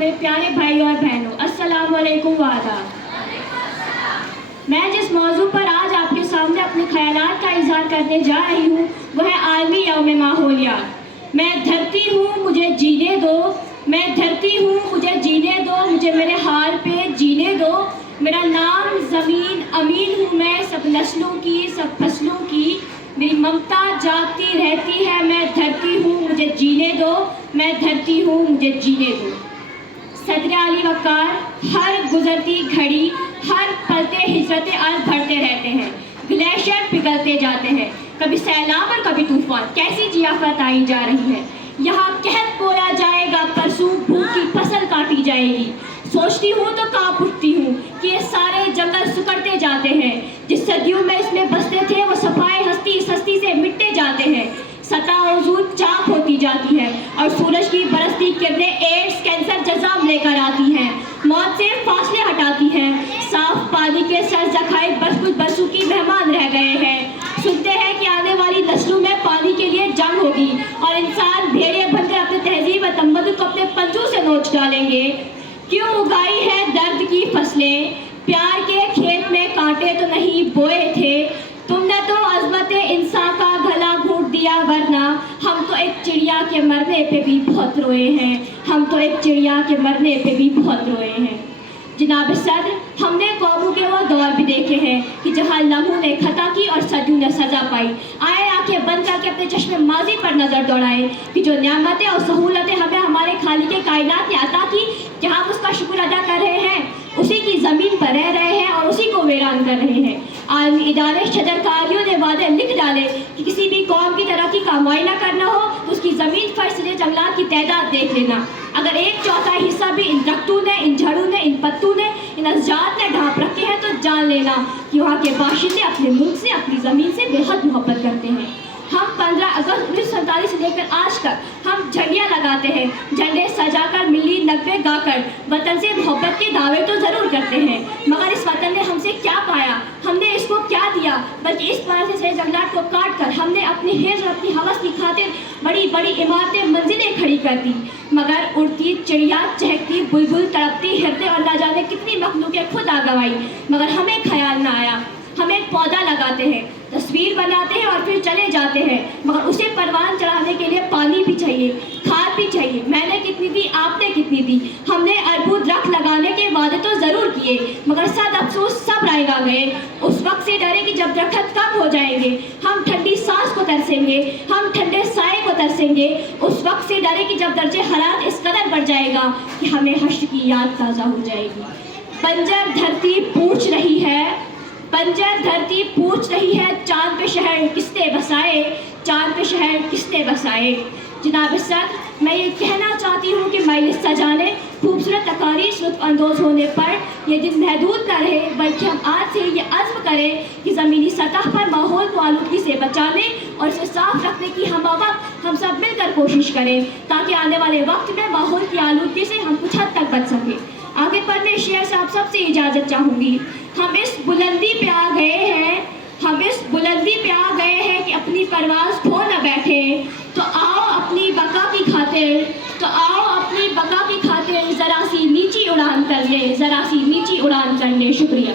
मेरे प्यारे भाई और बहनों, अस्सलाम वालेकुम वादा। मैं जिस मौजू पर आज आपके सामने अपने ख्यालात का इजहार करने जा रही हूँ वो है आलमी यौम माहौलियात। मैं धरती हूँ मुझे जीने दो, मैं धरती हूँ मुझे जीने दो, मुझे मेरे हाल पे जीने दो। मेरा नाम ज़मीन अमीन हूँ मैं, सब नस्लों की सब फसलों की मेरी ममता जागती रहती है। मैं धरती हूँ मुझे जीने दो, मैं धरती हूँ मुझे जीने दो। सदर अली वक़ार हर गुजरती घड़ी हर पलते हिजरतें अर्ज़ भरते रहते हैं, ग्लेशियर पिघलते जाते हैं, कभी सैलाब और कभी तूफान। कैसी जियाफत आई जा रही है, यहाँ कहत बोया जाएगा, परसों भूख की फसल काटी जाएगी। सोचती हूँ तो कांप उठती हूँ कि ये सारे जंगल सुकड़ते जाते हैं, जिस सदियों में इसमें बसते थे वो सफाए हस्ती से मिटते जाते हैं। सतह हुजूर चाक होती जाती है और सूरज की बरसती किरणें एड्स कैंसर जज़ाम लेकर आती हैं, मौत से फासले हटाती हैं। साफ पानी के सर जखाए बस कुछ बरसों की मेहमान रह गए हैं। सुनते हैं कि आने वाली नस्लों में पानी के लिए जंग होगी और इंसान भेड़िए बनकर अपने तहजीब व तमद्दुन को अपने पंजों से नोच डालेंगे। क्यों उगाई है दर्द की फसलें, प्यार के खेत में कांटे तो नहीं बोए थे। तुमने तो अज़मत इंसान का गला घोंट दिया, वरना हम तो एक चिड़िया के मरने पे भी बहुत रोए हैं, हम तो एक चिड़िया के मरने पे भी बहुत रोए हैं। जनाब सदर, हमने कौमों के वो दौर भी देखे हैं कि जहाँ लम्हों ने खता की और सदियों ने सजा पाई। आए आंखें बंद करके अपने चश्मे माजी पर नजर दौड़ाएं कि जो नियामतें और सहूलतें हमें हमारे खालिक कायनात ने अता की, जहाँ हम उसका शुक्र अदा कर रहे हैं, उसी की ज़मीन पर रह रहे हैं और उसी को वीरान कर रहे हैं। आलमी इदारे शजरकारियों ने वादे लिख डाले कि किसी भी कौम की तरक्की का मुआयना करना हो तो उसकी ज़मीन पर सिले जंगलात की तादाद देख लेना। अगर 1/4 हिस्सा भी इन दरख्तों ने, इन जड़ों ने, इन पत्तों ने, इन अज़जात ने ढांप रखे हैं तो जान लेना कि वहाँ के बाशिंदे अपने मुल्क से, अपनी ज़मीन से बेहद मोहब्बत करते हैं। हम 15 अगस्त 1947 से लेकर आज तक हम झंडियाँ लगाते हैं, झंडे सजाकर मिली नगमे गाकर वतन से मोहब्बत के दावे तो ज़रूर करते हैं, मगर इस वतन ने हमसे क्या पाया, हमने इसको क्या दिया। बल्कि इस तरह से जंगलात को काट कर हमने अपनी हिर्स और अपनी हवस की खातिर बड़ी बड़ी इमारतें मंजिलें खड़ी कर दी, मगर उड़ती चिड़िया, चहकती बुलबुल, तड़पती हिरने और ना जाने कितनी मखलूकें खुद आ गवाई, मगर हमें ख्याल ना आया। हम एक पौधा लगाते हैं, तस्वीर बनाते हैं और फिर चले जाते हैं, मगर उसे परवान चढ़ाने के लिए पानी भी चाहिए, खाद भी चाहिए। मैंने कितनी दी, आपने कितनी दी। हमने अरबों दरख्त लगाने के वादे तो ज़रूर किए, मगर सद अफसोस सब रायगा गए। उस वक्त से डरे कि जब दरख्त कम हो जाएंगे, हम ठंडी सांस को तरसेंगे, हम ठंडे साए को तरसेंगे। उस वक्त से डरे कि जब दर्जे हरारत इस कदर बढ़ जाएगा कि हमें हश्र की याद ताज़ा हो जाएगी। बंजर धरती पूछ रही है, बंजर धरती पूछ रही है, चांद पे शहर किसने बसाए, चांद पे शहर किसने बसाए। जनाब सदर, मैं ये कहना चाहती हूँ कि मजलिस सजाने, खूबसूरत तकारीर लुत्फ़ अंदोज़ होने पर ये दिन महदूद न रहे, बल्कि हम आज से ये अज़्म करें कि ज़मीनी सतह पर माहौल को आलूदगी से बचाने और इसे साफ रखने की हम वक्त हम सब मिलकर कोशिश करें, ताकि आने वाले वक्त में माहौल की आलूदगी से हम कुछ हद तक बच सकें। आगे पर मैं शेर से आप सबसे इजाज़त चाहूँगी। हम इस बुलंदी पे आ गए हैं, हम इस बुलंदी पे आ गए हैं कि अपनी परवाज़ खो न बैठे। तो आओ अपनी बका की खातिर, तो आओ अपनी बका की खातिर ज़रा सी नीची उड़ान कर ले, ज़रा सी नीची उड़ान कर ले। शुक्रिया।